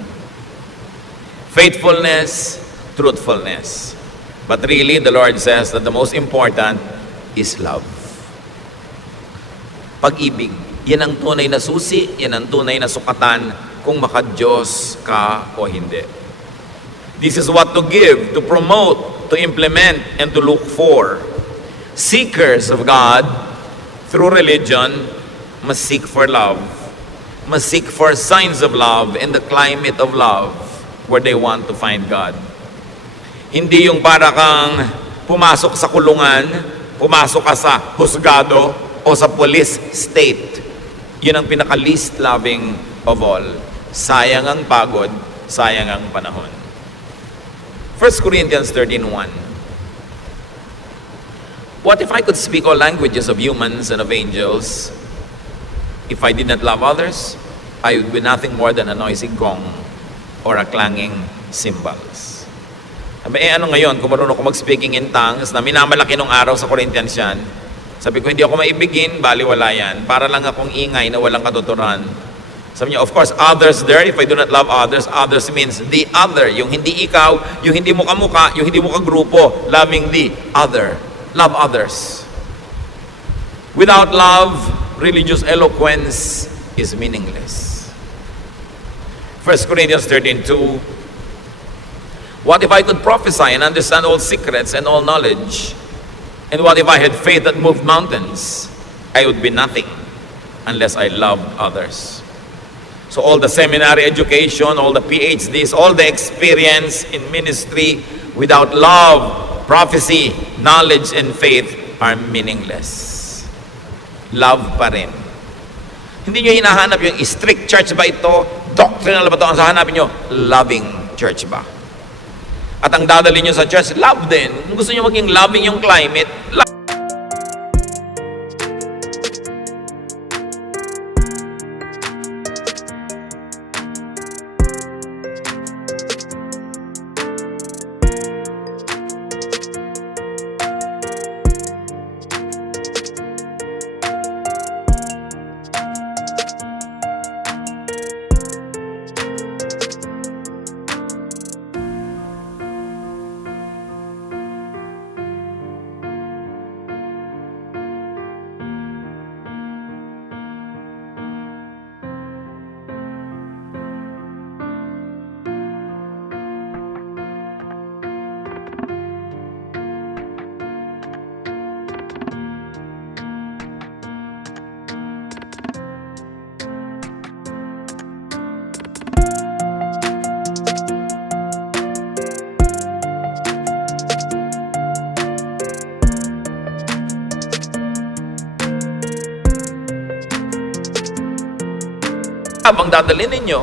Faithfulness, truthfulness. But really, the Lord says that the most important is love. Pag-ibig. Yan ang tunay na susi, yan ang tunay na sukatan kung maka-Diyos ka o hindi. This is what to give, to promote, to implement, and to look for. Seekers of God through religion, must seek for love, must seek for signs of love in the climate of love where they want to find God. Hindi yung para kang pumasok sa kulungan, pumasok ka sa husgado o sa police state. Yun ang pinaka-least loving of all. Sayang ang pagod, sayang ang panahon. 1 Corinthians 13:1. What if I could speak all languages of humans and of angels? If I did not love others, I would be nothing more than a noisy gong or a clanging cymbals. Sabi, ano ngayon, kung marunong ko mag-speaking in tongues, na minamalaki nung araw sa Corinthians yan, sabi ko, hindi ako maibigin, baliwala yan. Para lang akong ingay na walang katuturan. Sabi niya, of course, others there, if I do not love others, others means the other. Yung hindi ikaw, yung hindi mo kamukha, yung hindi mo kagrupo, loving the other. Love others. Without love, religious eloquence is meaningless. 1 Corinthians 13:2. What if I could prophesy and understand all secrets and all knowledge? And what if I had faith that moved mountains? I would be nothing unless I loved others. So all the seminary education, all the PhDs, all the experience in ministry, without love, prophecy, knowledge, and faith are meaningless. Love pa rin. Hindi nyo hinahanap yung strict church ba ito? Doctrinal ba ito? Ang hahanapin nyo, loving church ba? At ang dadalhin nyo sa church, love din. Kung gusto nyo maging loving yung climate, love. Ang dadalhin ninyo,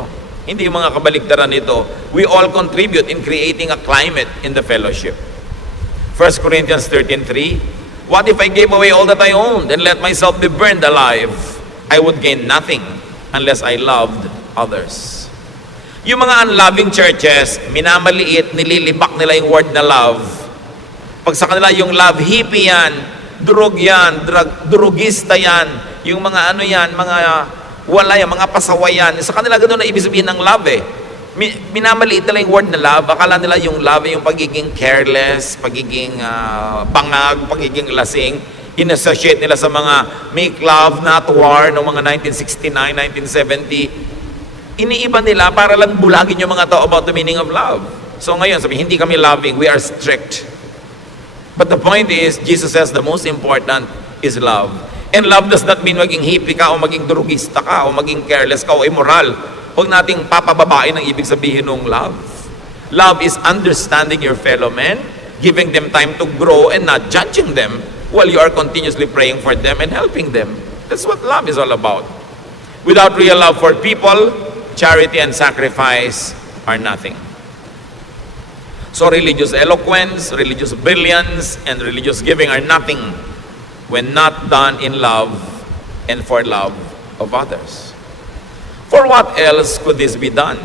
hindi yung mga kabaligtaran nito. We all contribute in creating a climate in the fellowship. 1 Corinthians 13:3. What if I gave away all that I owned and let myself be burned alive? I would gain nothing unless I loved others. Yung mga unloving churches, minamaliit, nililibak nila yung word na love. Pag sa kanila yung love, hippie yan, drug yan, drugista yan, yung mga ano yan, mga wala yan, mga pasawayan. Sa kanila gano'n na ibig sabihin ng love eh. Minamaliit nila yung word na love. Akala nila yung love yung pagiging careless, pagiging bangag, pagiging lasing. In-associate nila sa mga make love, not war, noong mga 1969, 1970. Iniiba nila para lang bulagin yung mga tao about the meaning of love. So ngayon, sabi, hindi kami loving, we are strict. But the point is, Jesus says the most important is love. And love does not mean maging hippie ka o maging drugista ka o maging careless ka o immoral. Huwag nating papababain ang ibig sabihin ng love. Love is understanding your fellow men, giving them time to grow and not judging them while you are continuously praying for them and helping them. That's what love is all about. Without real love for people, charity and sacrifice are nothing. So religious eloquence, religious brilliance, and religious giving are nothing when not done in love and for love of others. For what else could this be done?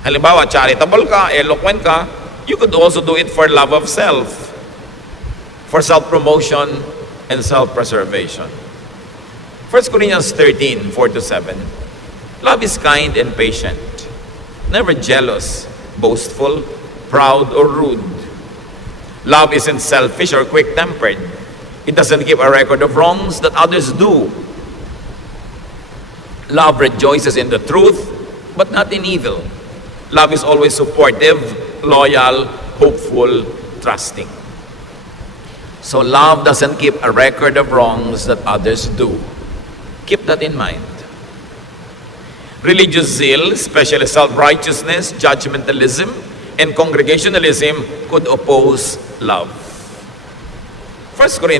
Halimbawa, charitable ka, eloquent ka, you could also do it for love of self, for self-promotion and self-preservation. 1 Corinthians 13:4-7. Love is kind and patient, never jealous, boastful, proud, or rude. Love isn't selfish or quick-tempered. It doesn't keep a record of wrongs that others do. Love rejoices in the truth, but not in evil. Love is always supportive, loyal, hopeful, trusting. So love doesn't keep a record of wrongs that others do. Keep that in mind. Religious zeal, especially self-righteousness, judgmentalism, and congregationalism could oppose love. 1 Corinthians